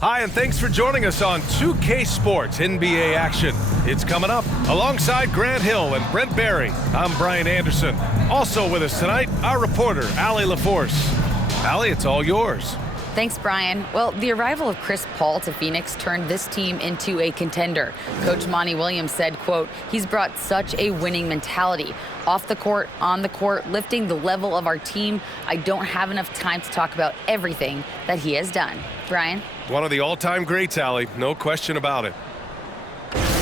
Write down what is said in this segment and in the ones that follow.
Hi, and thanks for joining us on 2K Sports NBA action. It's coming up alongside Grant Hill and Brent Barry. I'm Brian Anderson. Also with us tonight, our reporter, Allie LaForce. Allie, it's all yours. Thanks, Brian. Well, the arrival of Chris Paul to Phoenix turned this team into a contender. Coach Monty Williams said, quote, he's brought such a winning mentality. Off the court, on the court, lifting the level of our team. I don't have enough time to talk about everything that he has done. Brian? One of the all-time greats, Allie. No question about it.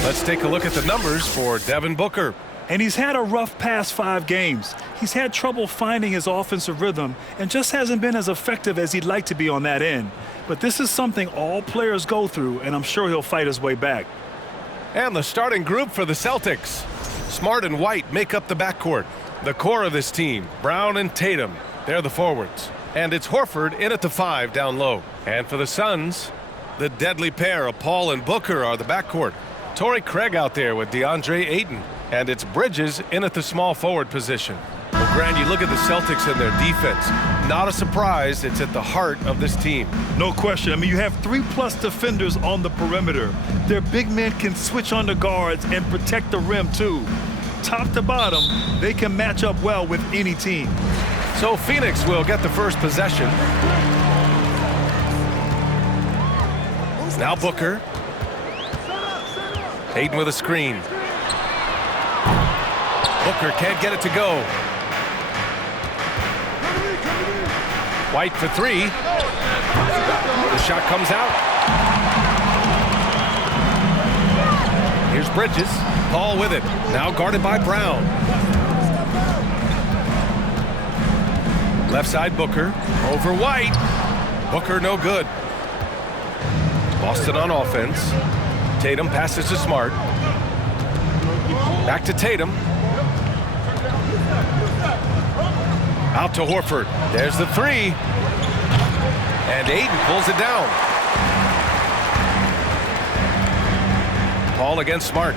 Let's take a look at the numbers for Devin Booker. And he's had a rough past 5 games. He's had trouble finding his offensive rhythm and just hasn't been as effective as he'd like to be on that end. But this is something all players go through, and I'm sure he'll fight his way back. And the starting group for the Celtics. Smart and White make up the backcourt. The core of this team, Brown and Tatum, they're the forwards. And it's Horford in at the 5 down low. And for the Suns, the deadly pair of Paul and Booker are the backcourt. Torrey Craig out there with DeAndre Ayton. And it's Bridges in at the small forward position. Well, Grant, you look at the Celtics and their defense. Not a surprise, it's at the heart of this team. No question. I mean, you have 3+ defenders on the perimeter. Their big men can switch on the guards and protect the rim, too. Top to bottom, they can match up well with any team. So Phoenix will get the first possession. Now Booker. Ayton with a screen. Booker can't get it to go. White for 3. The shot comes out. Here's Bridges. Paul with it. Now guarded by Brown. Left side Booker. Over White. Booker no good. Boston on offense. Tatum passes to Smart. Back to Tatum. Out to Horford. There's the 3. And Ayton pulls it down. Paul against Smart.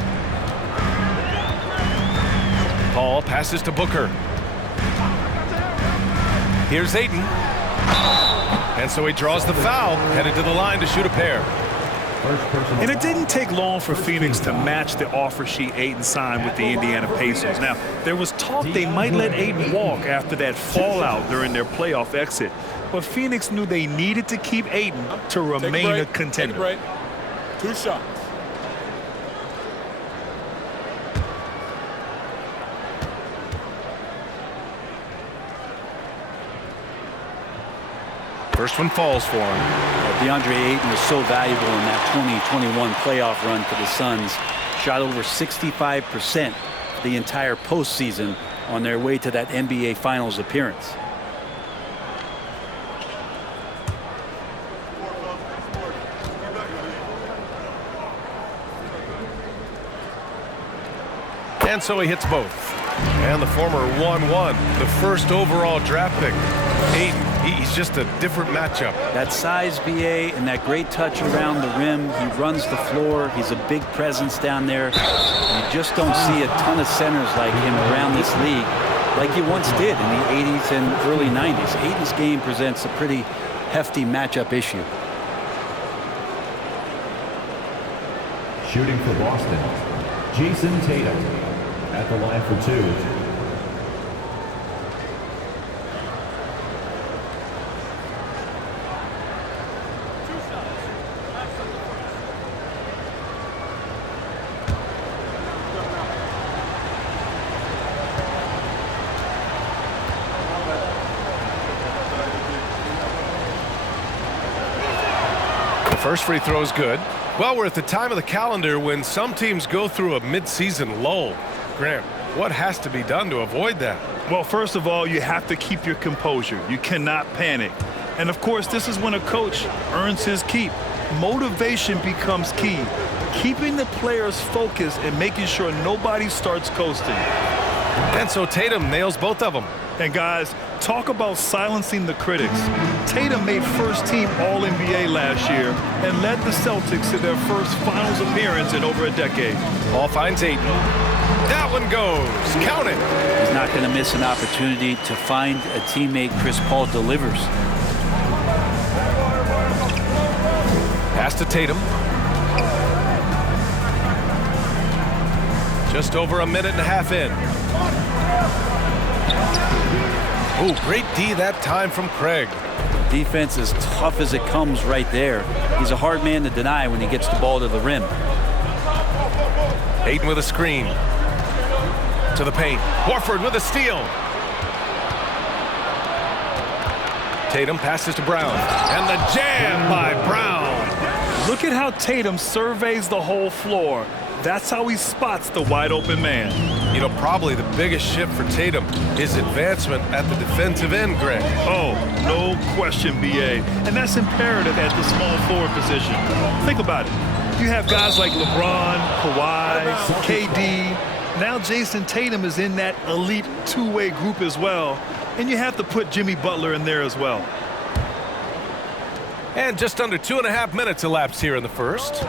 Paul passes to Booker. Here's Ayton. And so he draws the foul, headed to the line to shoot a pair. And it didn't take long for Phoenix to match the offer sheet Ayton signed with the Indiana Pacers. Now, there was talk they might let Ayton walk after that fallout during their playoff exit. But Phoenix knew they needed to keep Ayton to remain a contender. Take a break. 2 shots. First one falls for him. DeAndre Ayton was so valuable in that 2021 playoff run for the Suns. Shot over 65% the entire postseason on their way to that NBA Finals appearance. And so he hits both. And the former 1-1, the first overall draft pick. Ayton, he's just a different matchup. That size, BA, and that great touch around the rim. He runs the floor. He's a big presence down there. You just don't see a ton of centers like him around this league like you once did in the 80s and early 90s. Ayton's game presents a pretty hefty matchup issue. Shooting for Boston, Jason Tatum at the line for 2. First free throw is good. Well, we're at the time of the calendar when some teams go through a mid-season lull. Grant, what has to be done to avoid that? Well, first of all, you have to keep your composure. You cannot panic. And, of course, this is when a coach earns his keep. Motivation becomes key. Keeping the players focused and making sure nobody starts coasting. And so Tatum nails both of them. And, guys, talk about silencing the critics. Tatum made first-team All-NBA last year and led the Celtics to their first finals appearance in over a decade. Ball finds Ayton. That one goes. Count it. He's not going to miss an opportunity to find a teammate. Chris Paul delivers. to Tatum. Just over a minute and a half in. Oh, great D that time from Craig. Defense as tough as it comes right there. He's a hard man to deny when he gets the ball to the rim. Ayton with a screen. To the paint. Horford with a steal. Tatum passes to Brown. And the jam by Brown. Look at how Tatum surveys the whole floor. That's how he spots the wide open man. You know, probably the biggest shift for Tatum is advancement at the defensive end, Greg. Oh, no question, B.A. And that's imperative at the small forward position. Think about it. You have guys like LeBron, Kawhi, KD. Now Jason Tatum is in that elite two-way group as well. And you have to put Jimmy Butler in there as well. And just under 2.5 minutes elapsed here in the first.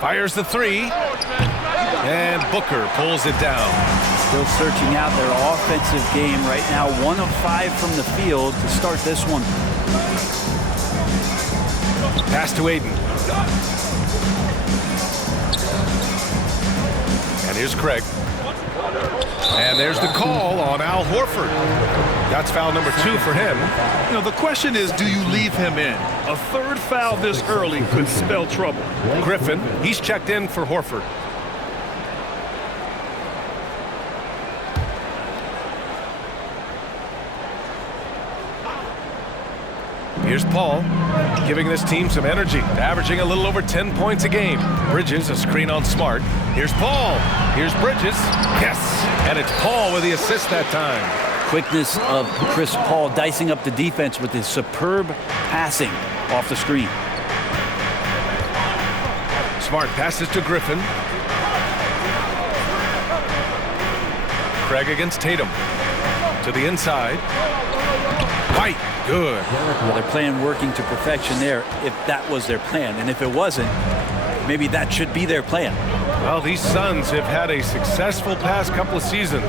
Fires the three. And Booker pulls it down. Still searching out their offensive game right now. 1 of 5 from the field to start this one. Pass to Ayton. And here's Craig. And there's the call on Al Horford. That's foul number 2 for him. You know, the question is, do you leave him in? A third foul this early could spell trouble. Griffin, he's checked in for Horford. Here's Paul, giving this team some energy, averaging a little over 10 points a game. Bridges, a screen on Smart. Here's Paul. Here's Bridges. Yes! And it's Paul with the assist that time. Quickness of Chris Paul dicing up the defense with his superb passing off the screen. Smart passes to Griffin. Craig against Tatum. To the inside. White. Good. Well, they're playing working to perfection there if that was their plan. And if it wasn't, maybe that should be their plan. Well, these Suns have had a successful past couple of seasons.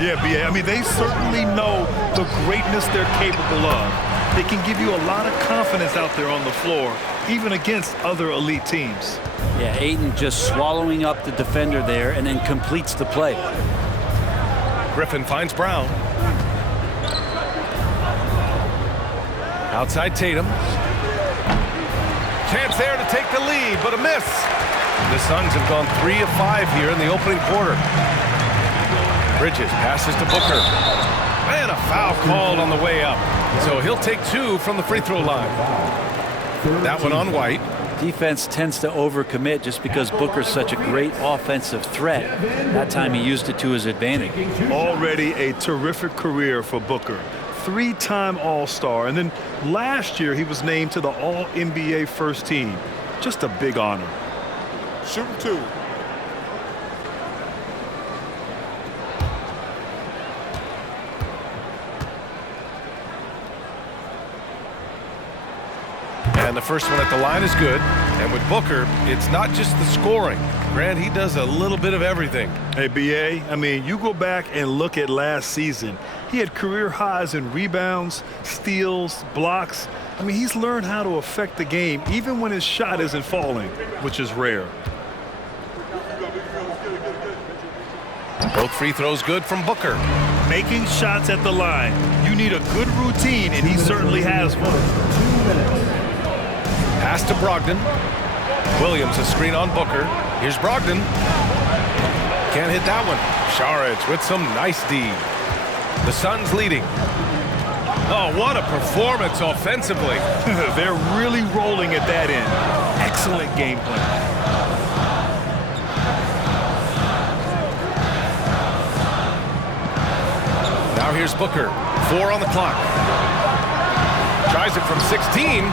Yeah, B.A. I mean, they certainly know the greatness they're capable of. They can give you a lot of confidence out there on the floor, even against other elite teams. Yeah, Ayton just swallowing up the defender there and then completes the play. Griffin finds Brown. Outside Tatum. Chance there to take the lead, but a miss. The Suns have gone 3 of 5 here in the opening quarter. Bridges passes to Booker. And a foul called on the way up. So he'll take 2 from the free throw line. That one on White. Defense tends to overcommit just because Booker's such a great offensive threat. That time he used it to his advantage. Already a terrific career for Booker. 3-time All-Star, and then last year he was named to the All-NBA first team. Just a big honor. Shooting 2. And the first one at the line is good. And with Booker, it's not just the scoring. Grant, he does a little bit of everything. Hey, B.A., I mean, you go back and look at last season. He had career highs in rebounds, steals, blocks. I mean, he's learned how to affect the game even when his shot isn't falling, which is rare. Both free throws good from Booker. Making shots at the line. You need a good routine, and he certainly has one. Pass to Brogdon. Williams a screen on Booker. Here's Brogdon. Can't hit that one. Šarić with some nice D. The Suns leading. Oh, what a performance offensively. They're really rolling at that end. Excellent game plan. Now here's Booker. 4 on the clock. Tries it from 16.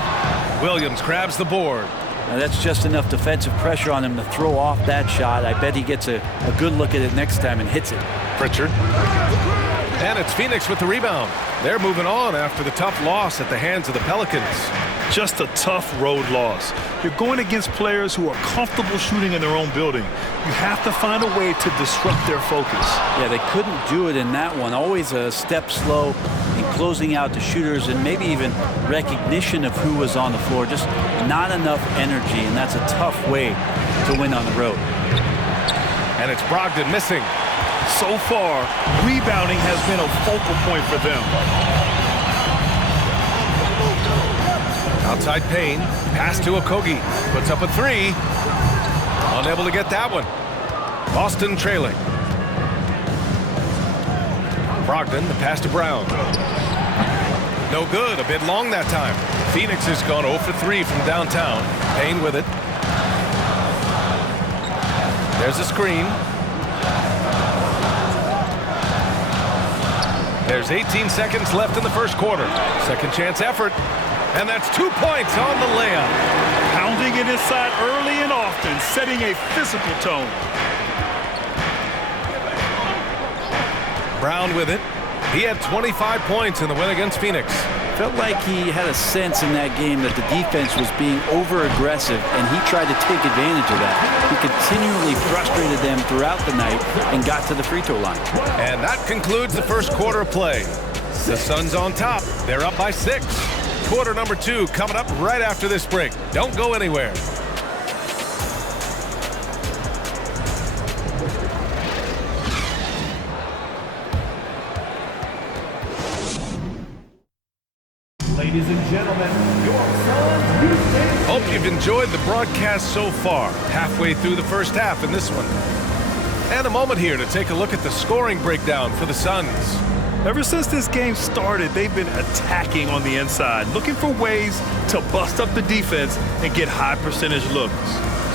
Williams grabs the board. Now that's just enough defensive pressure on him to throw off that shot. I bet he gets a good look at it next time and hits it. Pritchard. And it's Phoenix with the rebound. They're moving on after the tough loss at the hands of the Pelicans. Just a tough road loss. You're going against players who are comfortable shooting in their own building. You have to find a way to disrupt their focus. Yeah, they couldn't do it in that one. Always a step slow and closing out the shooters and maybe even recognition of who was on the floor. Just not enough energy, and that's a tough way to win on the road. And it's Brogdon missing. So far, rebounding has been a focal point for them. Outside Payne, pass to Okogie, puts up a three. Unable to get that one. Boston trailing. Brogdon, the pass to Brown. No good, a bit long that time. Phoenix has gone 0 for 3 from downtown. Payne with it. There's a screen. There's 18 seconds left in the first quarter. Second chance effort. And that's 2 points on the layup. Pounding it inside early and often, setting a physical tone. Brown with it. He had 25 points in the win against Phoenix. Felt like he had a sense in that game that the defense was being over-aggressive, and he tried to take advantage of that. He continually frustrated them throughout the night and got to the free throw line. And that concludes the first quarter of play. The Suns on top. They're up by 6. Quarter number 2 coming up right after this break. Don't go anywhere. Ladies and gentlemen, your Suns Houston. Hope you've enjoyed the broadcast so far. Halfway through the first half in this one. And a moment here to take a look at the scoring breakdown for the Suns. Ever since this game started, they've been attacking on the inside, looking for ways to bust up the defense and get high percentage looks.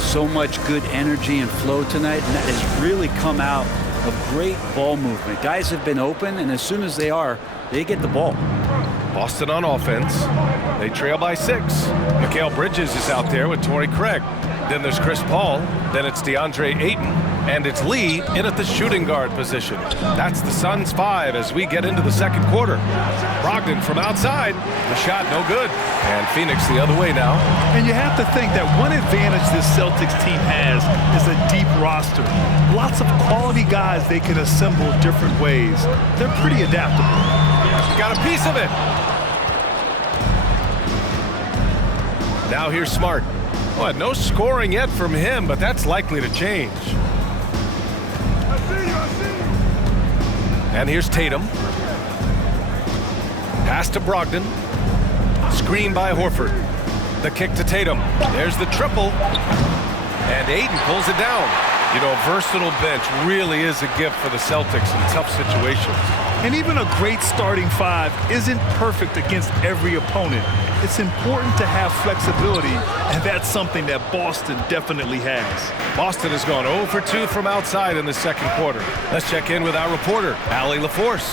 So much good energy and flow tonight, and that has really come out of great ball movement. Guys have been open, and as soon as they are, they get the ball. Boston on offense. They trail by 6. Mikal Bridges is out there with Torrey Craig. Then there's Chris Paul. Then it's DeAndre Ayton. And it's Lee in at the shooting guard position. That's the Suns 5 as we get into the second quarter. Brogdon from outside. The shot no good. And Phoenix the other way now. And you have to think that one advantage this Celtics team has is a deep roster. Lots of quality guys they can assemble different ways. They're pretty adaptable. Got a piece of it. Now here's Smart. Well, no scoring yet from him, but that's likely to change. And here's Tatum. Pass to Brogdon. Screen by Horford. The kick to Tatum. There's the triple. And Ayton pulls it down. You know, a versatile bench really is a gift for the Celtics in tough situations. And even a great starting 5 isn't perfect against every opponent. It's important to have flexibility, and that's something that Boston definitely has. Boston has gone 0 for 2 from outside in the second quarter. Let's check in with our reporter, Allie LaForce.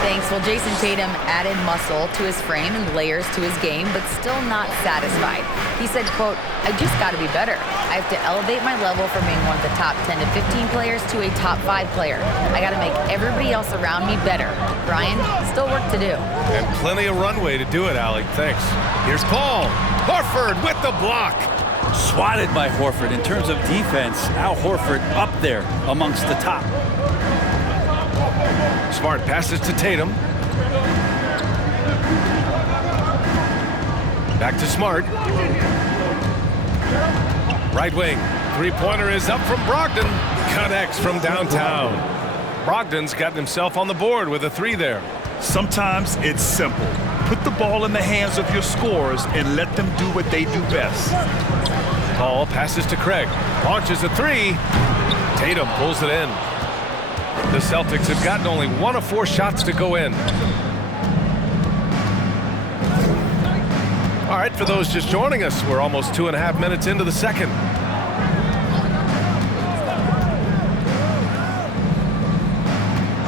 Thanks. Well, Jason Tatum added muscle to his frame and layers to his game, but still not satisfied. He said, quote, "I just got to be better. I have to elevate my level from being one of the top 10 to 15 players to a top 5 player. I got to make everybody else around me better. Brian, still work to do." And plenty of runway to do it, Allie. Thanks. Here's Paul. Horford with the block. Swatted by Horford. In terms of defense, Al Horford up there amongst the top. Smart passes to Tatum. Back to Smart. Right wing. Three-pointer is up from Brogdon. Connects from downtown. Brogdon's gotten himself on the board with a 3 there. Sometimes it's simple. Put the ball in the hands of your scorers and let them do what they do best. Paul passes to Craig. Launches a 3. Tatum pulls it in. The Celtics have gotten only 1 of 4 shots to go in. All right, for those just joining us, we're almost 2.5 minutes into the second.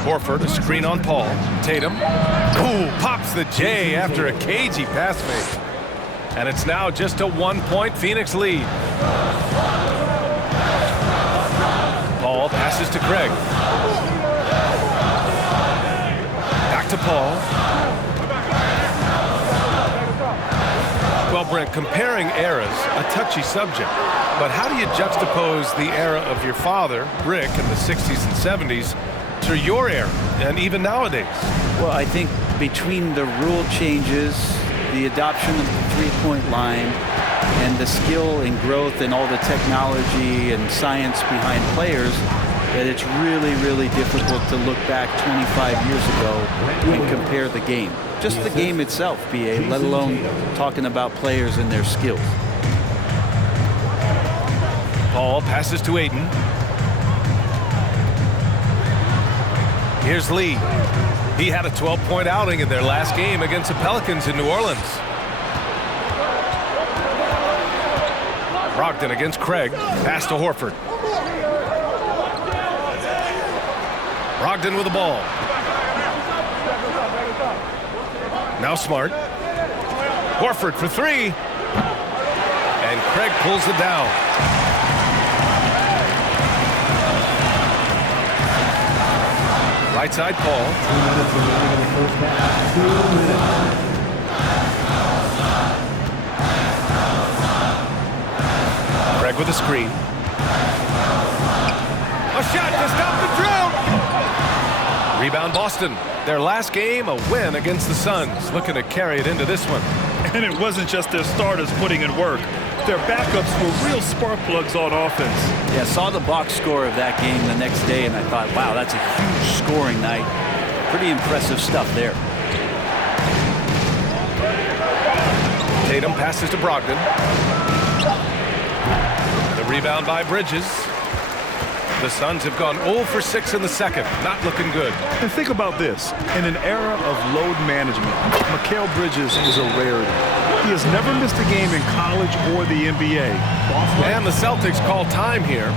Horford, a screen on Paul. Tatum. Ooh, pops the J after a cagey pass fake. And it's now just a 1-point Phoenix lead. Paul passes to Craig. Back to Paul. Well, Brent, comparing eras, a touchy subject. But how do you juxtapose the era of your father, Rick, in the 60s and 70s, to your era, and even nowadays? Well, I think between the rule changes, the adoption of the three-point line, and the skill and growth and all the technology and science behind players, that it's really, really difficult to look back 25 years ago and compare the game. Just the game itself, BA, let alone talking about players and their skills. Paul passes to Ayton. Here's Lee. He had a 12-point outing in their last game against the Pelicans in New Orleans. Brogdon against Craig. Pass to Horford. Brogdon with the ball. Now Smart. Horford for three. And Craig pulls it down. Right side, Paul. 2 minutes remaining in the first half. 2 minutes. Craig with a screen. A shot to stop the drought. Rebound Boston. Their last game, a win against the Suns. Looking to carry it into this one. And it wasn't just their starters putting in work. Their backups were real spark plugs on offense. Yeah, saw the box score of that game the next day, and I thought, wow, that's a huge scoring night. Pretty impressive stuff there. Tatum passes to Brogdon. The rebound by Bridges. The Suns have gone 0 for 6 in the second. Not looking good. And think about this. In an era of load management, Mikal Bridges is a rarity. He has never missed a game in college or the NBA. And the Celtics call time here.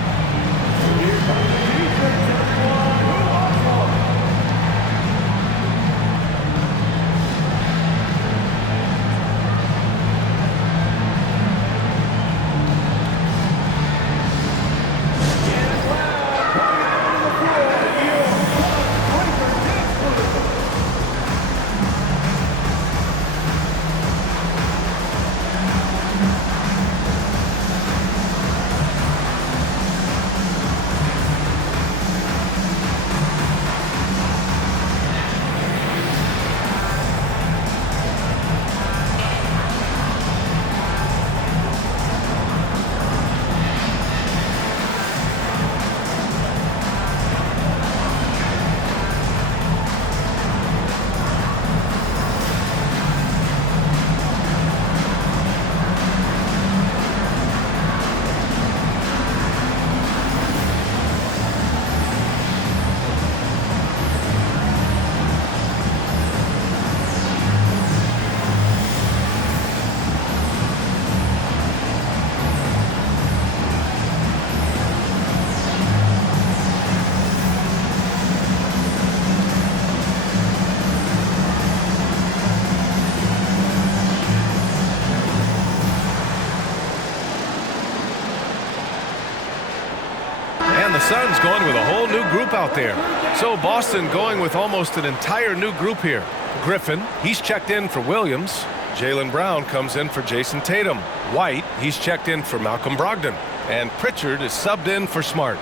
Suns going with a whole new group out there. So Boston going with almost an entire new group here. Griffin, he's checked in for Williams. Jaylen Brown comes in for Jason Tatum. White, he's checked in for Malcolm Brogdon. And Pritchard is subbed in for Smart.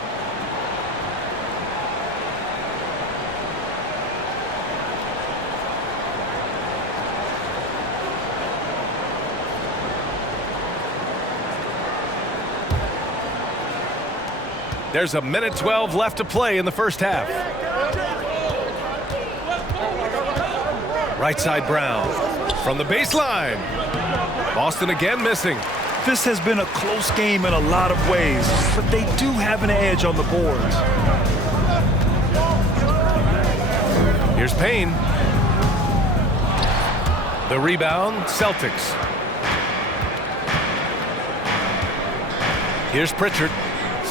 There's a minute 12 left to play in the first half. Right side Brown from the baseline. Boston again missing. This has been a close game in a lot of ways, but they do have an edge on the boards. Here's Payne. The rebound, Celtics. Here's Pritchard.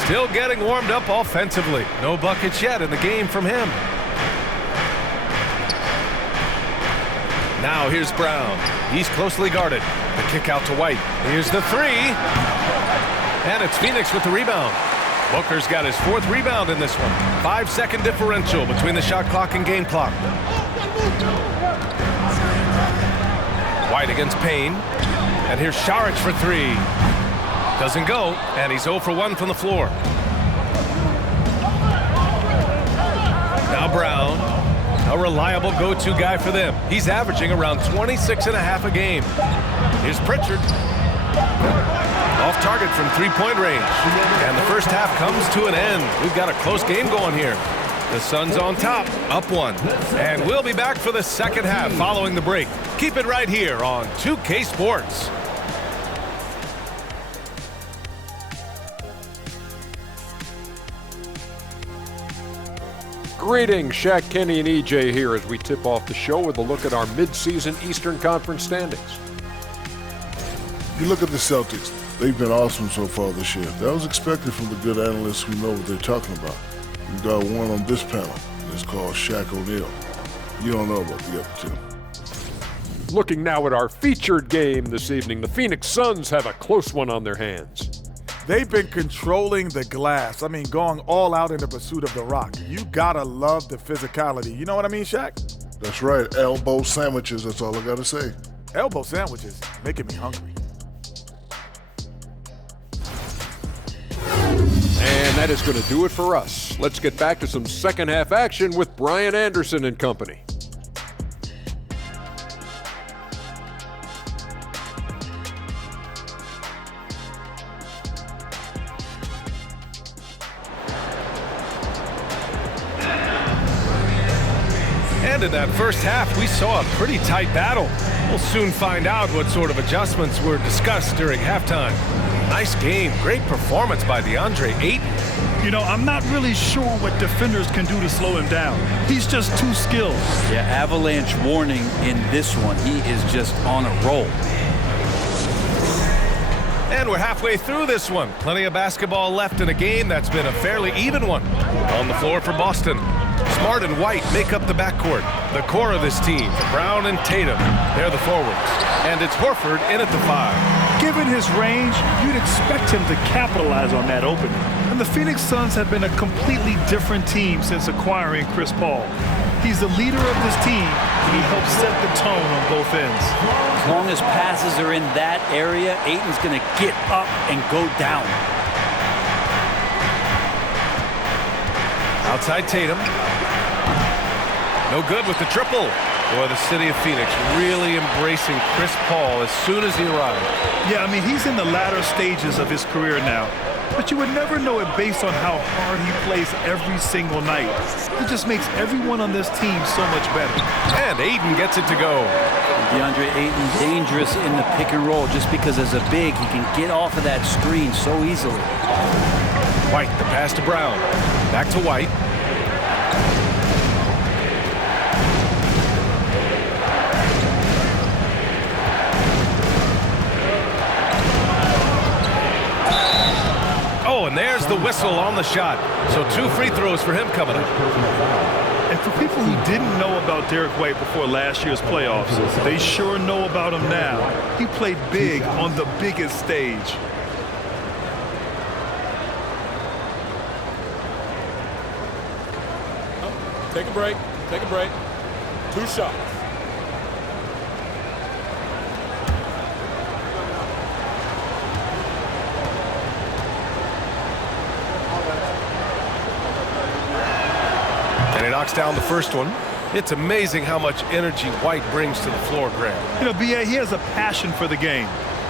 Still getting warmed up offensively. No buckets yet in the game from him. Now here's Brown. He's closely guarded. The kick out to White. Here's the three. And it's Phoenix with the rebound. Booker's got his 4th rebound in this one. 5-second differential between the shot clock and game clock. White against Payne. And here's Saric for 3. Doesn't go, and he's 0 for 1 from the floor. Now Brown. A reliable go-to guy for them. He's averaging around 26.5 a game. Here's Pritchard. Off target from three-point range. And the first half comes to an end. We've got a close game going here. The Suns on top, up one. And we'll be back for the second half following the break. Keep it right here on 2K Sports. Greetings, Shaq, Kenny, and EJ here as we tip off the show with a look at our midseason Eastern Conference standings. You look at the Celtics, they've been awesome so far this year. That was expected from the good analysts who know what they're talking about. We've got one on this panel, and it's called Shaq O'Neal. You don't know about the other two. Looking now at our featured game this evening, the Phoenix Suns have a close one on their hands. They've been controlling the glass. I mean, going all out in the pursuit of the rock. You gotta love the physicality. You know what I mean, Shaq? That's right, elbow sandwiches, that's all I gotta say. Elbow sandwiches, making me hungry. And that is going to do it for us. Let's get back to some second half action with Brian Anderson and company. And in that first half, we saw a pretty tight battle. We'll soon find out what sort of adjustments were discussed during halftime. Nice game, great performance by DeAndre Ayton. You know, I'm not really sure what defenders can do to slow him down. He's just too skilled. Yeah, avalanche warning in this one. He is just on a roll. And we're halfway through this one. Plenty of basketball left in a game that's been a fairly even one. On the floor for Boston, Smart and White make up the backcourt. The core of this team, Brown and Tatum, they're the forwards. And it's Horford in at the 5. Given his range, you'd expect him to capitalize on that opening. And the Phoenix Suns have been a completely different team since acquiring Chris Paul. He's the leader of this team, and he helps set the tone on both ends. As long as passes are in that area, Ayton's going to get up and go down. Outside Tatum. No good with the triple. Boy, the city of Phoenix really embracing Chris Paul as soon as he arrived. Yeah, I mean, he's in the latter stages of his career now. But you would never know it based on how hard he plays every single night. He just makes everyone on this team so much better. And Ayton gets it to go. DeAndre Ayton dangerous in the pick and roll just because as a big, he can get off of that screen so easily. White, the pass to Brown. Back to White. Oh, and there's the whistle on the shot. So 2 free throws for him coming up. And for people who didn't know about Derek White before last year's playoffs, they sure know about him now. He played big on the biggest stage. Take a break. Take a break. 2 shots. And he knocks down the first one. It's amazing how much energy White brings to the floor, Graham. You know, B.A., he has a passion for the game.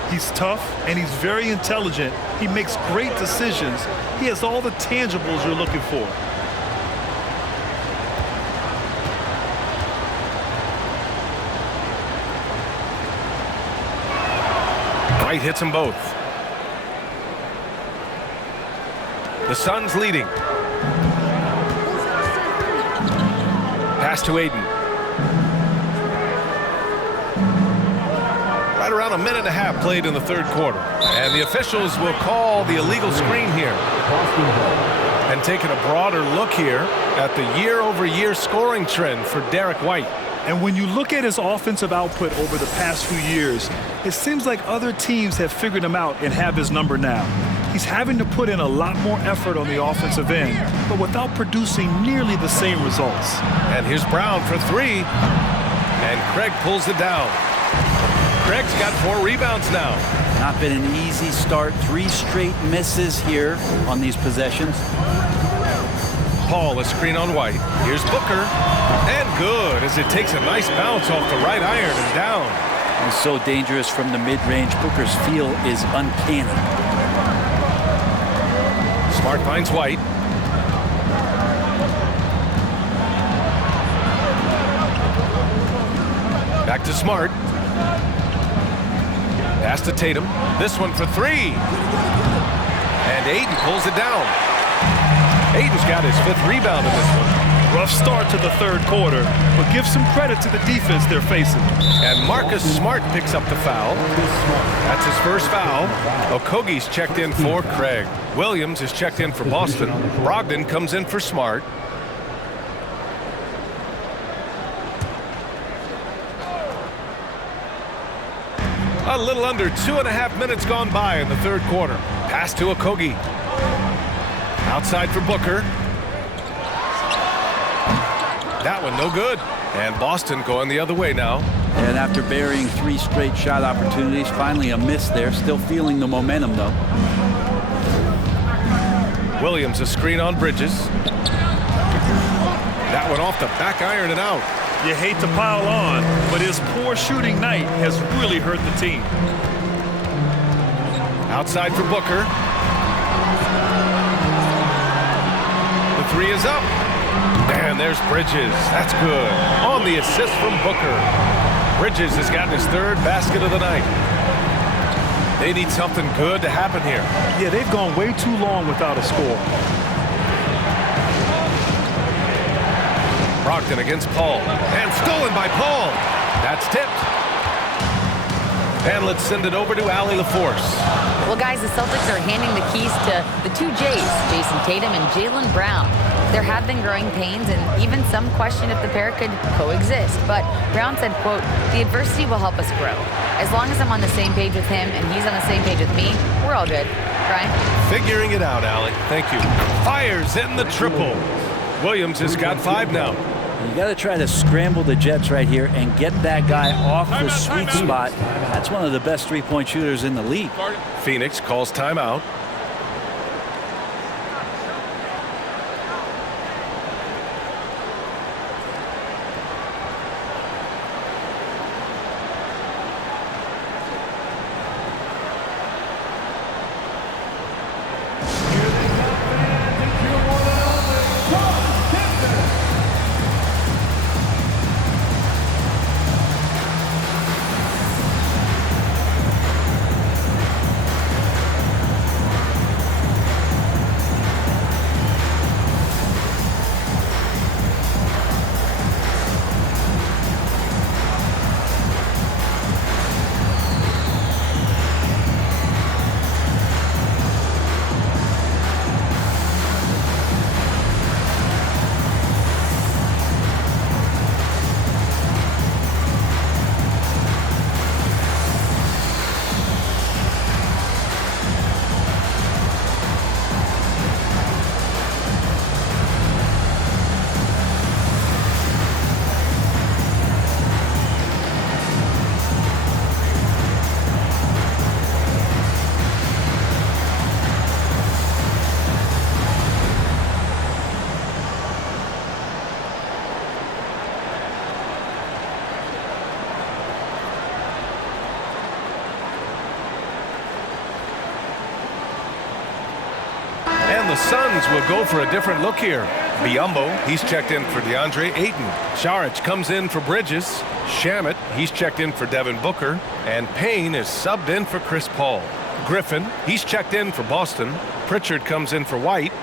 He's tough, and he's very intelligent. He makes great decisions. He has all the tangibles you're looking for. White hits them both. The Suns leading. Pass to Ayton. Right around a minute and a half played in the third quarter. And the officials will call the illegal screen here. And taking a broader look here at the year-over-year scoring trend for Derek White. And when you look at his offensive output over the past few years, it seems like other teams have figured him out and have his number now. He's having to put in a lot more effort on the offensive end, but without producing nearly the same results. And here's Brown for 3. And Craig pulls it down. Craig's got 4 rebounds now. Not been an easy start. 3 straight misses here on these possessions. Paul, a screen on White. Here's Booker. And good, as it takes a nice bounce off the right iron and down. And so dangerous from the mid-range. Booker's feel is uncanny. Smart finds White. Back to Smart. Pass to Tatum. This one for three. And Ayton pulls it down. Ayton's got his 5th rebound in this one. Rough start to the third quarter, but give some credit to the defense they're facing. And Marcus Smart picks up the foul. That's his first foul. Okogie's checked in for Craig. Williams is checked in for Boston. Brogdon comes in for Smart. A little under 2.5 minutes gone by in the third quarter. Pass to Okogie. Outside for Booker. That one no good. And Boston going the other way now. And after burying 3 straight shot opportunities, finally a miss there. Still feeling the momentum, though. Williams a screen on Bridges. That one off the back iron and out. You hate to pile on, but his poor shooting night has really hurt the team. Outside for Booker. The 3 is up. And there's Bridges. That's good. On the assist from Booker. Bridges has gotten his 3rd basket of the night. They need something good to happen here. Yeah, they've gone way too long without a score. Brogdon against Paul. And stolen by Paul. That's tipped. And let's send it over to Allie LaForce. Well, guys, the Celtics are handing the keys to the 2 J's, Jason Tatum and Jaylen Brown. There have been growing pains, and even some question if the pair could coexist. But Brown said, quote, "The adversity will help us grow. As long as I'm on the same page with him and he's on the same page with me, we're all good." Brian? Figuring it out, Allie. Thank you. Fires in the triple. Williams has got 5 now. You got to try to scramble the Jets right here and get that guy off the sweet spot. That's one of the best 3-point shooters in the league. Phoenix calls timeout. And the Suns will go for a different look here. Biyombo, he's checked in for DeAndre Ayton. Saric comes in for Bridges. Shamet, he's checked in for Devin Booker. And Payne is subbed in for Chris Paul. Griffin, he's checked in for Boston. Pritchard comes in for White.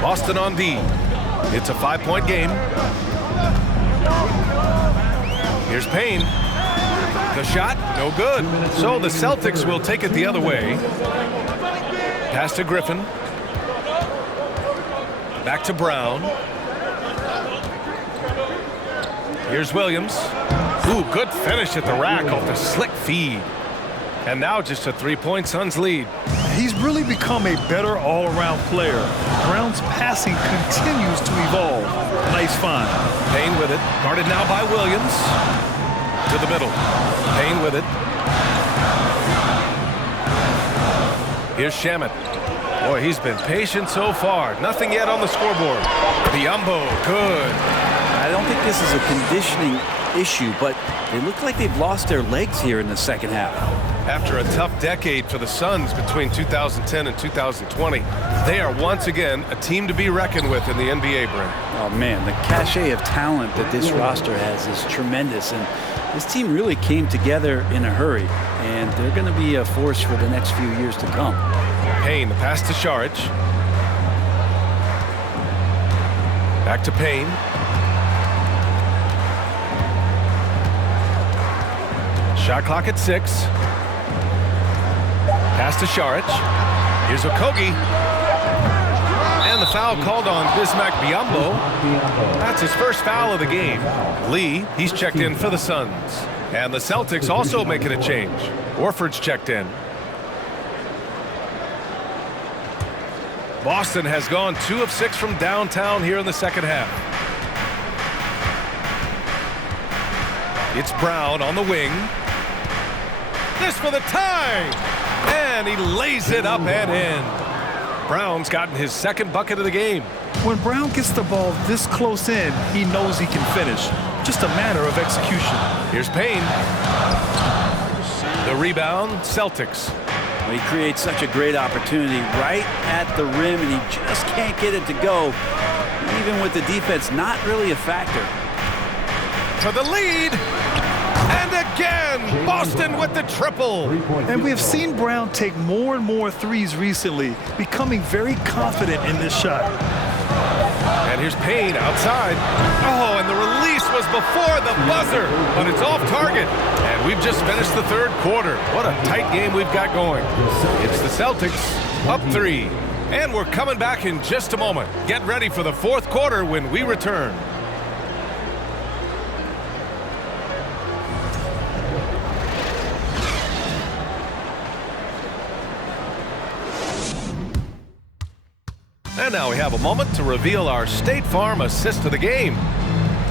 Boston on D. It's a 5-point game. Here's Payne. The shot, no good. So the Celtics will take it the other way. Pass to Griffin. Back to Brown. Here's Williams. Ooh, good finish at the rack off the slick feed. And now just a 3-point Suns lead. He's really become a better all-around player. Brown's passing continues to evolve. Nice find. Payne with it. Guarded now by Williams. To the middle. Payne with it. Here's Shamet. Boy, he's been patient so far. Nothing yet on the scoreboard. Biyombo, good. I don't think this is a conditioning issue, but they look like they've lost their legs here in the second half. After a tough decade for the Suns between 2010 and 2020, they are once again a team to be reckoned with in the NBA, Brent. Oh, man, the cachet of talent that this roster has is tremendous, and this team really came together in a hurry, and they're going to be a force for the next few years to come. Payne, the pass to Saric. Back to Payne. Shot clock at 6. Pass to Saric. Here's Okogie. And the foul called on Bismack Biyombo. That's his first foul of the game. Lee, he's checked in for the Suns. And the Celtics also making a change. Horford's checked in. Boston has gone 2 of 6 from downtown here in the second half. It's Brown on the wing. This for the tie! And he lays it up and in. Brown's gotten his second bucket of the game. When Brown gets the ball this close in, he knows he can finish. Just a matter of execution. Here's Payne. The rebound, Celtics. Well, he creates such a great opportunity right at the rim, and he just can't get it to go. Even with the defense not really a factor. For the lead. And again, Boston with the triple. And we have seen Brown take more and more threes recently, becoming very confident in this shot. And here's Payne outside. Oh, and the release was before the buzzer, but it's off target. And we've just finished the third quarter. What a tight game we've got going. It's the Celtics up 3. And we're coming back in just a moment. Get ready for the fourth quarter when we return. And now we have a moment to reveal our State Farm assist of the game.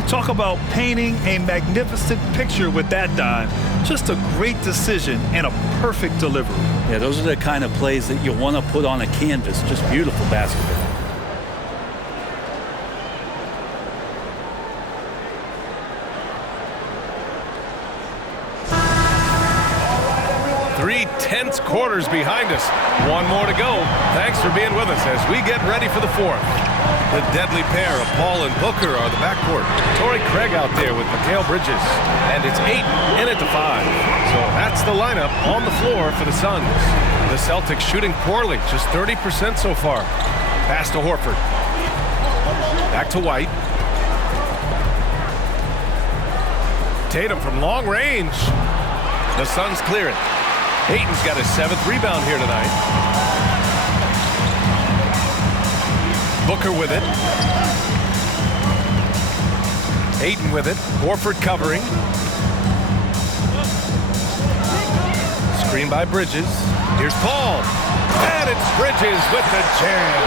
Talk about painting a magnificent picture with that dime. Just a great decision and a perfect delivery. Yeah, those are the kind of plays that you want to put on a canvas. Just beautiful basketball. Three tense quarters behind us. One more to go. Thanks for being with us as we get ready for the fourth. The deadly pair of Paul and Booker are the backcourt. Torrey Craig out there with Mikal Bridges. And it's 8 in it to 5. So that's the lineup on the floor for the Suns. The Celtics shooting poorly, just 30% so far. Pass to Horford. Back to White. Tatum from long range. The Suns clear it. Ayton's got his 7th rebound here tonight. Booker with it. Ayton with it. Horford covering. Screen by Bridges. Here's Paul. And it's Bridges with the jam.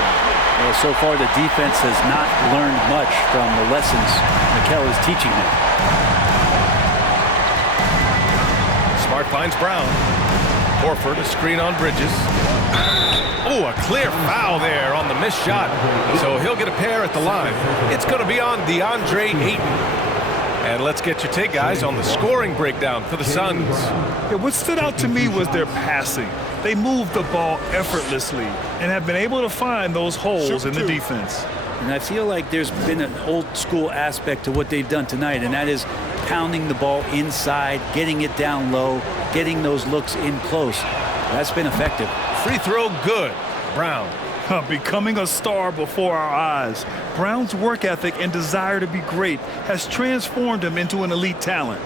Well, so far the defense has not learned much from the lessons Mikal is teaching them. Smart finds Brown. Horford, a screen on Bridges. Oh, a clear foul there on the missed shot. So he'll get a pair at the line. It's going to be on DeAndre Ayton. And let's get your take, guys, on the scoring breakdown for the Suns. Yeah, what stood out to me was their passing. They moved the ball effortlessly and have been able to find those holes in the defense. And I feel like there's been an old school aspect to what they've done tonight, and that is pounding the ball inside, getting it down low, getting those looks in close. That's been effective. Free throw good. Brown. Becoming a star before our eyes. Brown's work ethic and desire to be great has transformed him into an elite talent.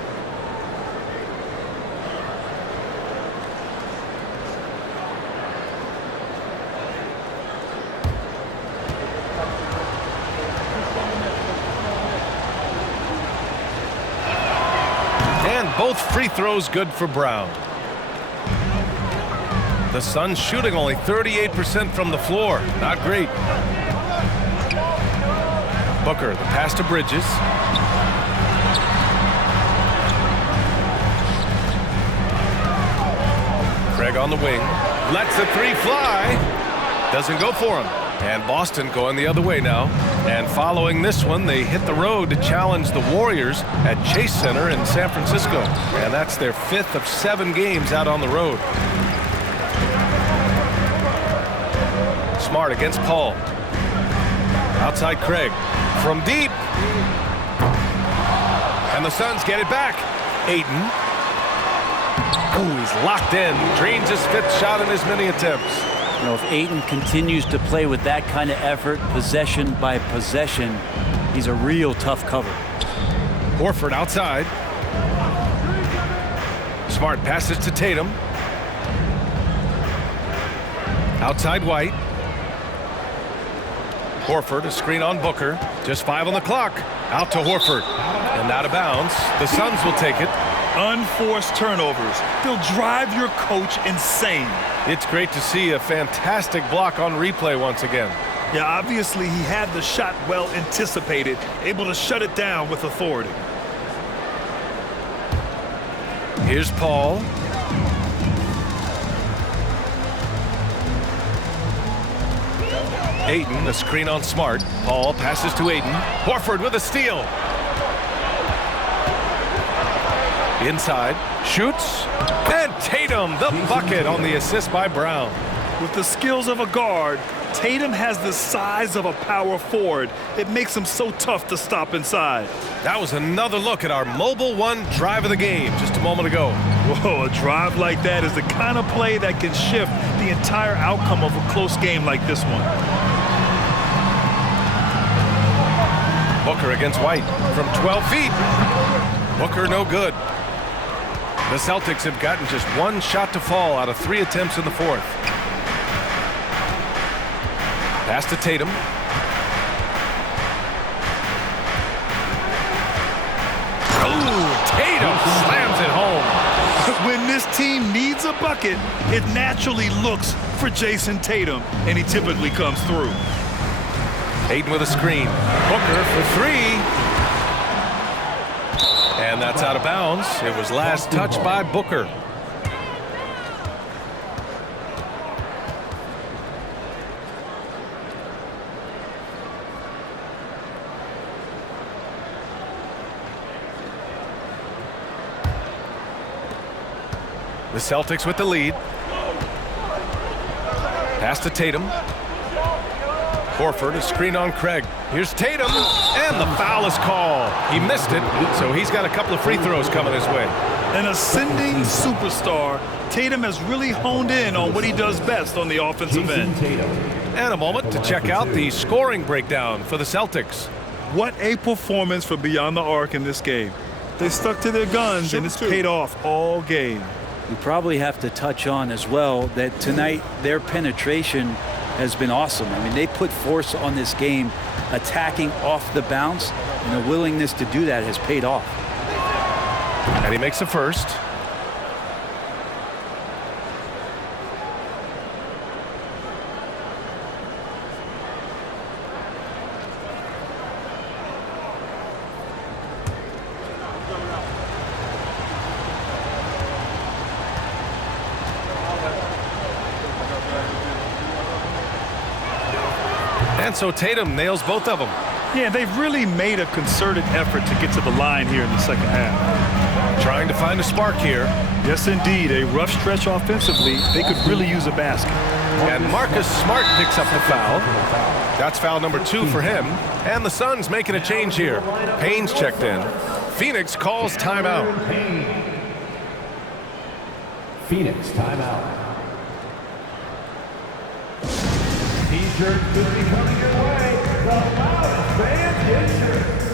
And both free throws good for Brown. The Suns shooting only 38% from the floor. Not great. Booker, the pass to Bridges. Craig on the wing. Lets the three fly. Doesn't go for him. And Boston going the other way now. And following this one, they hit the road to challenge the Warriors at Chase Center in San Francisco. And that's their 5th of 7 games out on the road. Smart against Paul. Outside Craig. From deep. And the Suns get it back. Ayton. Ooh, he's locked in. Drains his 5th shot in as many attempts. You know, if Ayton continues to play with that kind of effort, possession by possession, he's a real tough cover. Horford outside. Smart passes to Tatum. Outside White. Horford, a screen on Booker. Just 5 on the clock. Out to Horford. And out of bounds. The Suns will take it. Unforced turnovers. They'll drive your coach insane. It's great to see a fantastic block on replay once again. Yeah, obviously he had the shot well anticipated, able to shut it down with authority. Here's Paul. Ayton, a screen on Smart. Paul passes to Ayton. Horford with a steal. Inside, shoots, and Tatum, the bucket on the assist by Brown. With the skills of a guard, Tatum has the size of a power forward. It makes him so tough to stop inside. That was another look at our Mobile One drive of the game just a moment ago. Whoa, a drive like that is the kind of play that can shift the entire outcome of a close game like this one. Booker against White from 12 feet. Booker no good. The Celtics have gotten just 1 shot to fall out of 3 attempts in the 4th. Pass to Tatum. Oh, Tatum slams it home. When this team needs a bucket, it naturally looks for Jason Tatum, and he typically comes through. Ayton with a screen. Booker for 3. And that's out of bounds. It was last touched by Booker. The Celtics with the lead. Pass to Tatum. Horford, a screen on Craig. Here's Tatum, and the foul is called. He missed it, so he's got a couple of free throws coming his way. An ascending superstar, Tatum has really honed in on what he does best on the offensive end. And a moment to check out the scoring breakdown for the Celtics. What a performance for Beyond the Arc in this game. They stuck to their guns, and it's paid off all game. We probably have to touch on as well that tonight their penetration has been awesome. I mean, they put force on this game, attacking off the bounce, and the willingness to do that has paid off. And he makes the first. And so Tatum nails both of them. Yeah, they've really made a concerted effort to get to the line here in the second half. Trying to find a spark here. Yes, indeed. A rough stretch offensively. They could really use a basket. And Marcus Smart picks up the foul. That's foul number 2 for him. And the Suns making a change here. Payne's checked in. Phoenix calls timeout. Phoenix timeout. T-shirt could be coming your way. The loudest fans get shirts.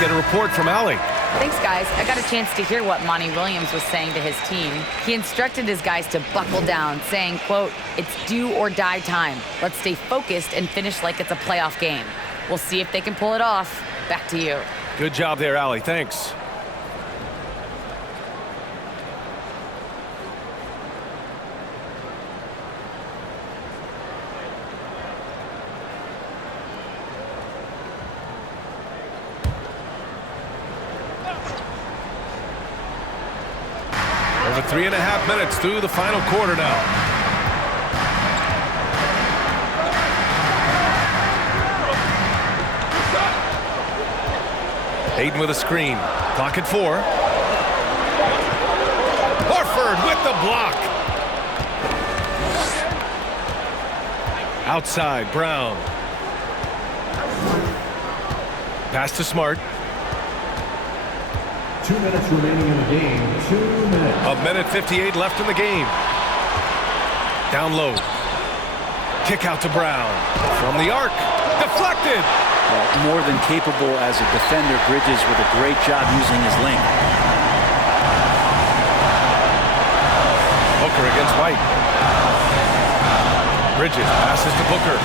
get a report from Allie. Thanks, guys. I got a chance to hear what Monty Williams was saying to his team. He instructed his guys to buckle down, saying, quote, "It's do or die time. Let's stay focused and finish like it's a playoff game. We'll see if they can pull it off." Back to you. Good job there, Allie. Thanks. Over 3.5 minutes through the final quarter now. Ayton with a screen. Clock at 4. Horford with the block. Outside, Brown. Pass to Smart. 2 minutes remaining in the game. 2 minutes. A minute 58 left in the game. Down low. Kick out to Brown. From the arc. Deflected. Well, more than capable as a defender. Bridges with a great job using his length. Booker against White. Bridges passes to Booker.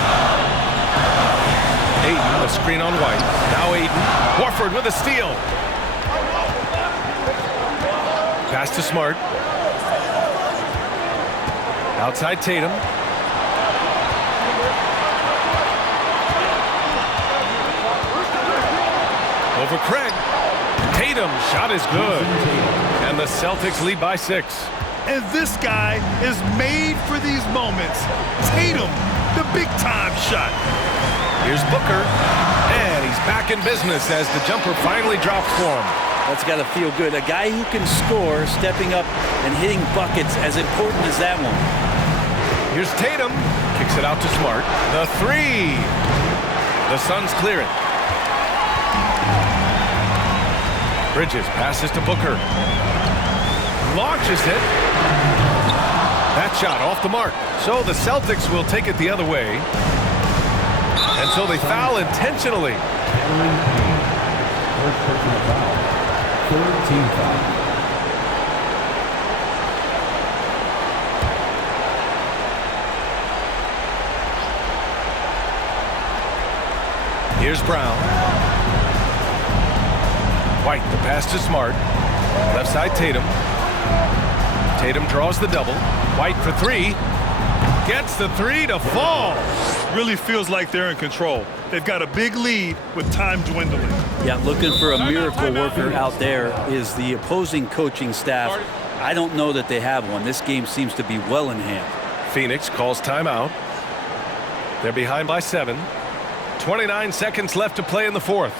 Ayton, a screen on White. Now Ayton. Horford with a steal. Pass to Smart. Outside Tatum. Over Craig. Tatum, shot is good. And the Celtics lead by 6. And this guy is made for these moments. Tatum, the big-time shot. Here's Booker. And he's back in business as the jumper finally drops for him. That's got to feel good. A guy who can score, stepping up and hitting buckets, as important as that one. Here's Tatum. Kicks it out to Smart. The 3. The Suns clear it. Bridges passes to Booker. Launches it. That shot off the mark. So the Celtics will take it the other way. And so they foul intentionally. First personal foul. Third team foul. Here's Brown. White, the pass to Smart. Left side Tatum. Tatum draws the double. White for 3. Gets the 3 to fall. Really feels like they're in control. They've got a big lead with time dwindling. Yeah, looking for a miracle worker out there is the opposing coaching staff. I don't know that they have one. This game seems to be well in hand. Phoenix calls timeout. They're behind by 7. 29 seconds left to play in the 4th.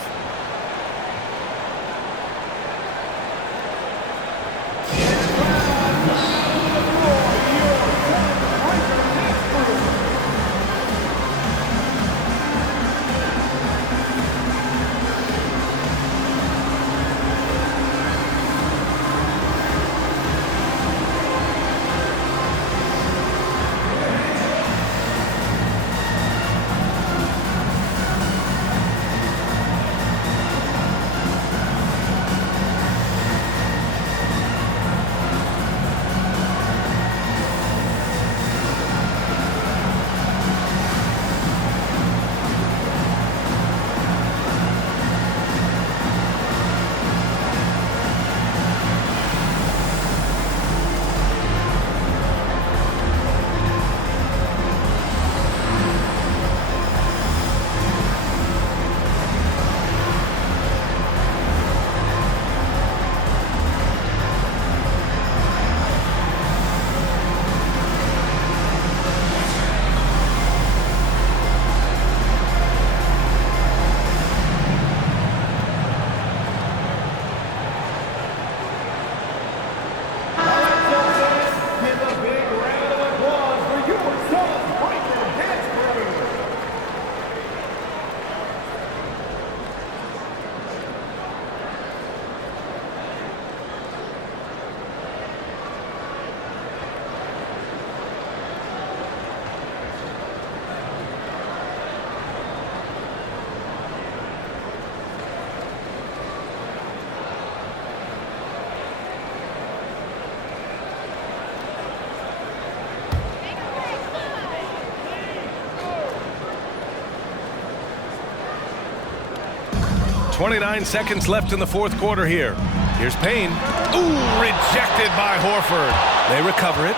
29 seconds left in the fourth quarter here. Here's Payne. Ooh, rejected by Horford. They recover it.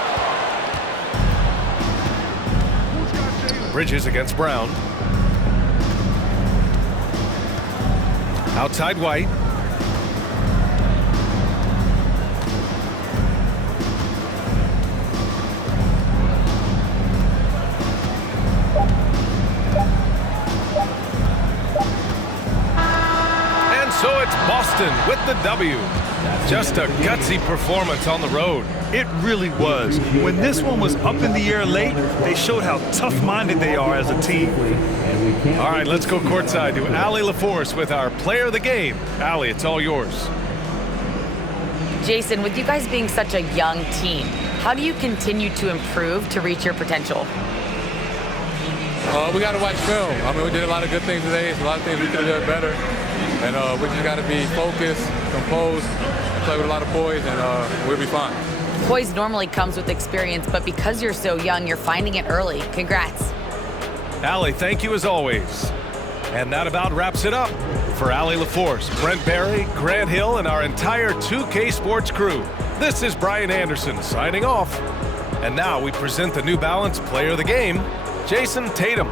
Bridges against Brown. Outside White. And so it's Boston with the W. Just a gutsy performance on the road. It really was. When this one was up in the air late, they showed how tough-minded they are as a team. All right, let's go courtside to Allie LaForce with our player of the game. Allie, it's all yours. Jason, with you guys being such a young team, how do you continue to improve to reach your potential? We got to watch film. I mean, we did a lot of good things today. There's a lot of things we could have done better. And we just got to be focused, composed, play with a lot of poise, and we'll be fine. Poise normally comes with experience, but because you're so young, you're finding it early. Congrats. Allie, thank you as always. And that about wraps it up. For Allie LaForce, Brent Barry, Grant Hill, and our entire 2K Sports crew, this is Brian Anderson signing off. And now we present the New Balance Player of the Game, Jason Tatum.